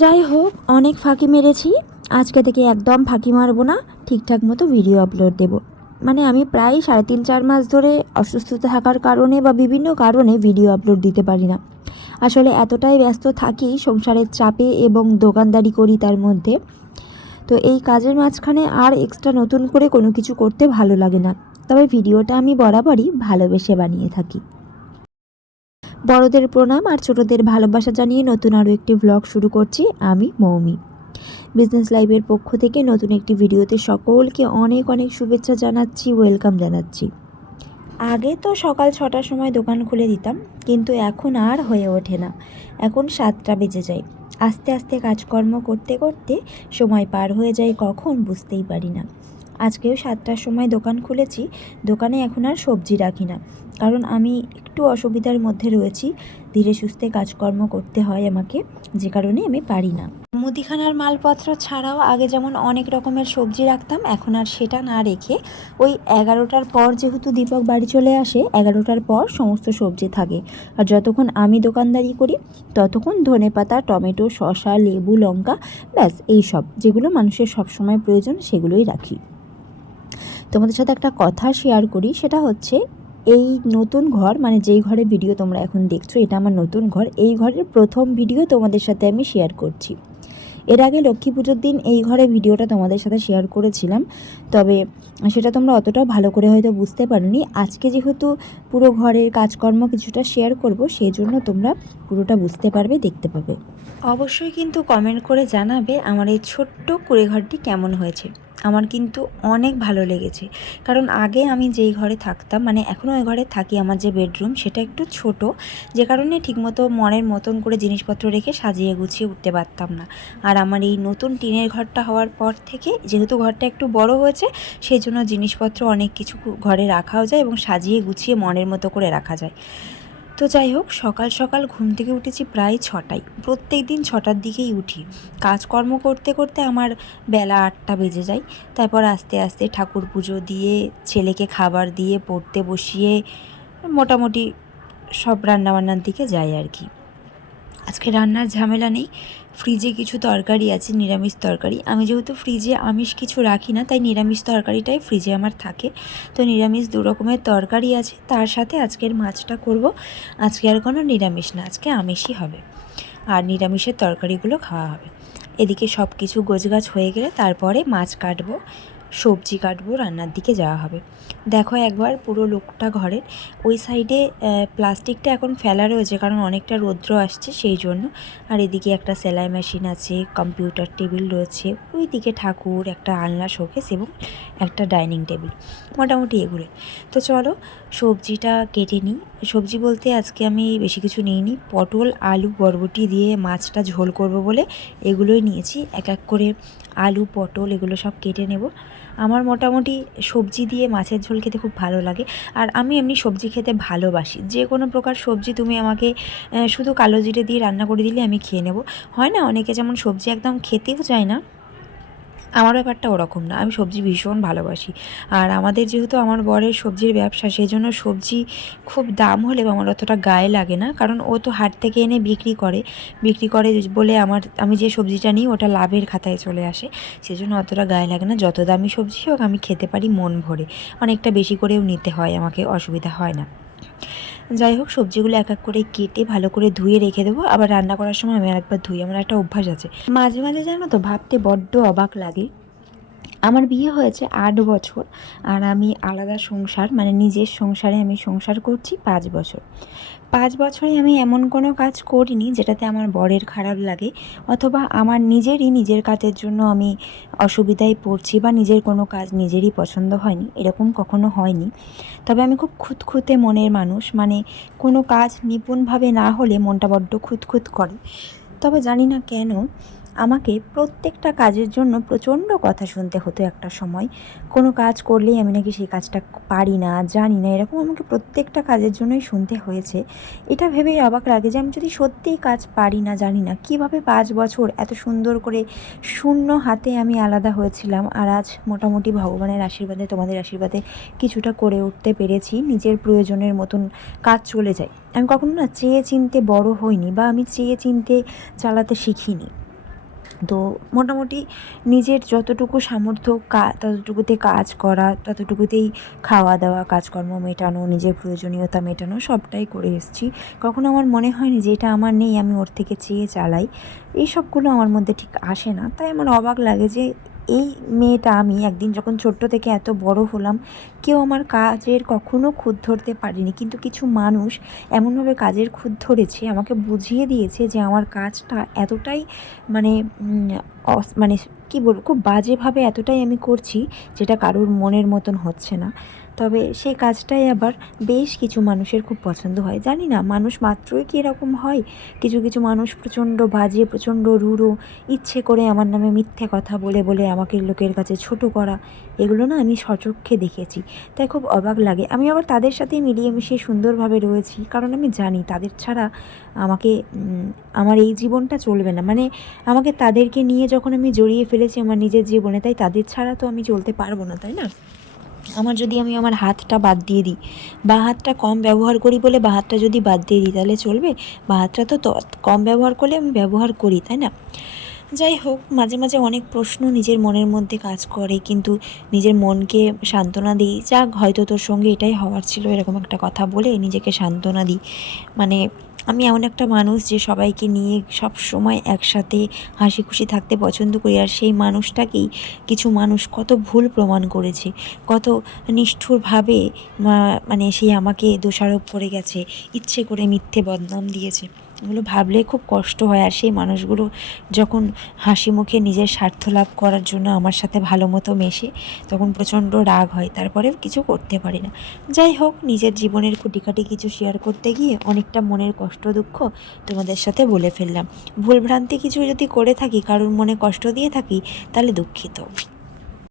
যাই হোক অনেক ফাঁকি মেরেছি। আজকে থেকে একদম ফাঁকি মারবো না, ঠিকঠাক মতো ভিডিও আপলোড দেব। মানে আমি প্রায় সাড়ে তিন চার মাস ধরে অসুস্থতা থাকার কারণে বা বিভিন্ন কারণে ভিডিও আপলোড দিতে পারি না। আসলে এতটাই ব্যস্ত থাকি সংসারের চাপে এবং দোকানদারি করি তার মধ্যে। তো এই কাজের মাঝখানে আর এক্সট্রা নতুন করে কোনো কিছু করতে ভালো লাগে না। তবে ভিডিওটা আমি বরাবরই ভালোবেসে বানিয়ে থাকি। বড়দের প্রণাম আর ছোটদের ভালোবাসা জানিয়ে নতুন আরও একটি ভ্লগ শুরু করছি আমি মৌমি। বিজনেস লাইভের পক্ষ থেকে নতুন একটি ভিডিওতে সকলকে অনেক অনেক শুভেচ্ছা জানাচ্ছি ওয়েলকাম জানাচ্ছি। আগে তো সকাল ছটার সময় দোকান খুলে দিতাম, কিন্তু এখন আর হয়ে ওঠে না। এখন সাতটা বেজে যায়। আস্তে আস্তে কাজকর্ম করতে করতে সময় পার হয়ে যায়, কখন বুঝতেই পারি না। আজকেও সাতটার সময় দোকান খুলেছি, দোকানে এখন আর সবজি রাখি না। কারণ আমি একটু অসুবিধার মধ্যে রয়েছি, ধীরে সুস্থে কাজকর্ম করতে হয় আমাকে, যে কারণে আমি পারি না। মুদিখানার মালপত্র ছাড়াও আগে যেমন অনেক রকমের সবজি রাখতাম, এখন আর সেটা না রেখে ওই এগারোটার পর যেহেতু দীপক বাড়ি চলে আসে, এগারোটার পর সমস্ত সবজি থাকে। আর যতক্ষণ আমি দোকানদারি করি, ততক্ষণ ধনে পাতা, টমেটো, শসা, লেবু, লঙ্কা, ব্যাস এই সব যেগুলো মানুষের সবসময় প্রয়োজন সেগুলোই রাখি। তোমাদের সাথে একটা কথা শেয়ার করি, সেটা হচ্ছে এই নতুন ঘর মানে যেই ঘরে ভিডিও তোমরা এখন দেখছ, এটা আমার নতুন ঘর, এই ঘরের প্রথম ভিডিও তোমাদের সাথে আমি শেয়ার করছি। এর আগে লক্ষ্মী পুজোর দিন এই ঘরে ভিডিওটা তোমাদের সাথে শেয়ার করেছিলাম, তবে সেটা তোমরা অতটাও ভালো করে হয়তো বুঝতে পারোনি। আজকে যেহেতু পুরো ঘরের কাজকর্ম কিছুটা শেয়ার করব সেই জন্য তোমরা পুরোটা বুঝতে পারবে, দেখতে পাবে। অবশ্যই কিন্তু কমেন্ট করে জানাবে আমার এই ছোট্ট কুড়ে ঘরটি কেমন হয়েছে। আমার কিন্তু অনেক ভালো লেগেছে। কারণ আগে আমি যেই ঘরে থাকতাম মানে এখনও ওই ঘরে থাকি আমার যে বেডরুম সেটা একটু ছোট, যে কারণে ঠিকমতো মনের মতন করে জিনিসপত্র রেখে সাজিয়ে গুছিয়ে উঠতে পারতাম না। আর আমার এই নতুন টিনের ঘরটা হওয়ার পর থেকে, যেহেতু ঘরটা একটু বড় হয়েছে সেই জন্য জিনিসপত্র অনেক কিছু ঘরে রাখাও যায় এবং সাজিয়ে গুছিয়ে মনের মতো করে রাখা যায়। তো যাই হোক, সকাল সকাল ঘুম থেকে উঠেছি প্রায় ছটায়। প্রত্যেক দিন ছটার দিকেই উঠি। কাজকর্ম করতে করতে আমার বেলা আটটা বেজে যায়। তারপর আস্তে আস্তে ঠাকুর পুজো দিয়ে, ছেলেকে খাবার দিয়ে, পড়তে বসিয়ে, মোটামুটি সব রান্নাবান্নার দিকে যাই আর কি। আজকে রান্নার ঝামেলা নেই। ফ্রিজে কিছু তরকারি আছে, নিরামিষ তরকারি। আমি যেহেতু ফ্রিজে আমিষ কিছু রাখি না, তাই নিরামিষ তরকারিটাই ফ্রিজে আমার থাকে। তো নিরামিষ দু রকমের তরকারি আছে, তার সাথে আজকের মাছটা করব। আজকে আর কোনো নিরামিষ না, আজকে আমিষই হবে। আর নিরামিষের তরকারিগুলো খাওয়া হবে। এদিকে সব কিছু গোছগাছ হয়ে গেলে তারপরে মাছ কাটবো। সবজি কাটবো, রান্নার দিকে যাওয়া হবে। দেখো একবার পুরো লোকটা ঘরের। ওই সাইডে প্লাস্টিকটা এখন ফেলা রয়েছে কারণ অনেকটা রৌদ্র আসছে সেই জন্য। আর এদিকে একটা সেলাই মেশিন আছে, কম্পিউটার টেবিল রয়েছে। ওই দিকে ঠাকুর, একটা আলনা, শোকেস এবং একটা ডাইনিং টেবিল। মোটামুটি এগুলো তো চলো, সবজিটা কেটে নিই। সবজি বলতে আজকে আমি বেশি কিছু নিইনি। পটল, আলু, বরবটি দিয়ে মাছটা ঝোল করব বলে এগুলোই নিয়েছি। এক এক করে আলু, পটল এগুলো সব কেটে নেব। আমার মোটামুটি সবজি দিয়ে মাছের ঝোল খেতে খুব ভালো লাগে। আর আমি এমনি সবজি খেতে ভালোবাসি। যে কোনো প্রকার সবজি তুমি আমাকে শুধু কালো জিরে দিয়ে রান্না করে দিলে আমি খেয়ে নেব। হয় না, অনেকে যেমন সবজি একদম খেতেও চায় না আমার ব্যাপারটা ওরকম না। আমি সবজি ভীষণ ভালোবাসি। আর আমাদের যেহেতু আমার বরের সবজির ব্যবসা সেই জন্য সবজি খুব দাম হলেও আমার অতটা গায়ে লাগে না। কারণ ও তো হাট থেকে এনে বিক্রি করে। বিক্রি করে বলে আমার, আমি যে সবজিটা নিই, ওটা লাভের খাতায় চলে আসে। সেই জন্য অতটা গায়ে লাগে না। যত দামি সবজি হোক, আমি খেতে পারি মন ভরে। অনেকটা বেশি করেও নিতে হয়, আমাকে অসুবিধা হয় না। যাই হোক সবজিগুলো এক এক করে কেটে ভালো করে ধুয়ে রেখে দেবো। আবার রান্না করার সময় আমি আরেকবার ধুই, আমার একটা অভ্যাস আছে। মাঝে মাঝে জানো তো, ভাবতে বড্ড অবাক লাগে। আমার বিয়ে হয়েছে আট বছর আর আমি আলাদা সংসার মানে নিজের সংসারে আমি সংসার করছি পাঁচ বছর। পাঁচ বছরে আমি এমন কোনো কাজ করিনি যেটাতে আমার বরের খারাপ লাগে অথবা আমার নিজেরই নিজের কাজের জন্য আমি অসুবিধায় পড়ছি বা নিজের কোনো কাজ নিজেরই পছন্দ হয়নি, এরকম কখনো হয়নি। তবে আমি খুব খুঁতখুঁতে মনের মানুষ মানে কোনো কাজ নিপুণভাবে না হলে মনটা বড্ড খুঁতখুত করে। তবে জানি না কেন আমাকে প্রত্যেকটা কাজের জন্য প্রচণ্ড কথা শুনতে হতো একটা সময়। কোনো কাজ করলেই আমি নাকি সেই কাজটা পারি না, জানি না, এরকম আমাকে প্রত্যেকটা কাজের জন্যই শুনতে হয়েছে। এটা ভেবেই অবাক লাগে যে আমি যদি সত্যিই কাজ পারি না, জানি না, কীভাবে পাঁচ বছর এত সুন্দর করে শূন্য হাতে আমি আলাদা হয়েছিলাম আর আজ মোটামুটি ভগবানের আশীর্বাদে, তোমাদের আশীর্বাদে কিছুটা করে উঠতে পেরেছি, নিজের প্রয়োজনের মতন কাজ চলে যায়। আমি কখনো না চেয়ে চিনতে বড় হইনি বা আমি চেয়ে চিনতে চালাতে শিখিনি। তো মোটামুটি নিজের যতটুকু সামর্থ্য কা, ততটুকুতে কাজ করা, ততটুকুতেই খাওয়া দাওয়া কাজকর্ম মেটানো, নিজের প্রয়োজনীয়তা মেটানো, সবটাই করে এসেছি। কখনো আমার মনে হয়নি যে এটা আমার নেই, আমি ওর থেকে চেয়ে চালাই। এই সবগুলো আমার মধ্যে ঠিক আসে না। তাই আমার অবাক লাগে যে এই মেয়েটা আমি একদিন যখন ছোট্ট থেকে এত বড় হলাম, কেউ আমার কাজের কখনো খুঁত ধরতে পারেনি। কিন্তু কিছু মানুষ এমনভাবে কাজের খুঁত ধরেছে, আমাকে বুঝিয়ে দিয়েছে যে আমার কাজটা এতটাই মানে মানে কী বলব, খুব বাজেভাবে এতটাই আমি করছি, যেটা কারোর মনের মতন হচ্ছে না। তবে সেই কাজটাই আবার বেশ কিছু মানুষের খুব পছন্দ হয়। জানি না, মানুষ মাত্রই কি এরকম হয়? কিছু কিছু মানুষ প্রচণ্ড বাজে, প্রচণ্ড রুড়ো, ইচ্ছে করে আমার নামে মিথ্যে কথা বলে বলে আমাকে লোকের কাছে ছোট করা, এগুলো না আমি সচক্ষে দেখেছি। তাই খুব অবাক লাগে। আমি আবার তাদের সাথেই মিলিয়ে মিশিয়ে সুন্দরভাবে রয়েছি, কারণ আমি জানি তাদের ছাড়া আমাকে আমার এই জীবনটা চলবে না। মানে আমাকে তাদেরকে নিয়ে যখন আমি জড়িয়ে ফেলেছি আমার নিজের জীবনে, তাই তাদের ছাড়া তো আমি চলতে পারব না, তাই না? আমার যদি আমি আমার হাতটা বাদ দিয়ে দিই, বা হাতটা কম ব্যবহার করি বলে বা হাতটা যদি বাদ দিয়ে দিই, তাহলে চলবে? বা হাতটা তো কম ব্যবহার করলে আমি ব্যবহার করি, তাই না? যাই হোক, মাঝে মাঝে অনেক প্রশ্ন নিজের মনের মধ্যে কাজ করে, কিন্তু নিজের মনকে সান্ত্বনা দিই। যাক, হয়তো তোর সঙ্গে এটাই হওয়ার ছিল, এরকম একটা কথা বলে নিজেকে সান্ত্বনা দিই। মানে আমি এমন একটা মানুষ যে সবাইকে নিয়ে সব সময় একসাথে হাসি খুশি থাকতে পছন্দ করি, আর সেই মানুষটাকেই কিছু মানুষ কত ভুল প্রমাণ করেছে, কত নিষ্ঠুরভাবে মানে সেই আমাকে দোষারোপ করে গেছে, ইচ্ছে করে মিথ্যে বদনাম দিয়েছে। এগুলো ভাবলে খুব কষ্ট হয় আর সেই মানুষগুলো যখন হাসি মুখে নিজের স্বার্থ লাভ করার জন্য আমার সাথে ভালো মতো মেশে, তখন প্রচণ্ড রাগ হয়। তারপরে কিছু করতে পারি না। যাই হোক, নিজের জীবনের খুঁটিখাটি কিছু শেয়ার করতে গিয়ে অনেকটা মনের কষ্ট দুঃখ তোমাদের সাথে বলে ফেললাম। ভুলভ্রান্তি কিছু যদি করে থাকি, কারোর মনে কষ্ট দিয়ে থাকি, তাহলে দুঃখিত।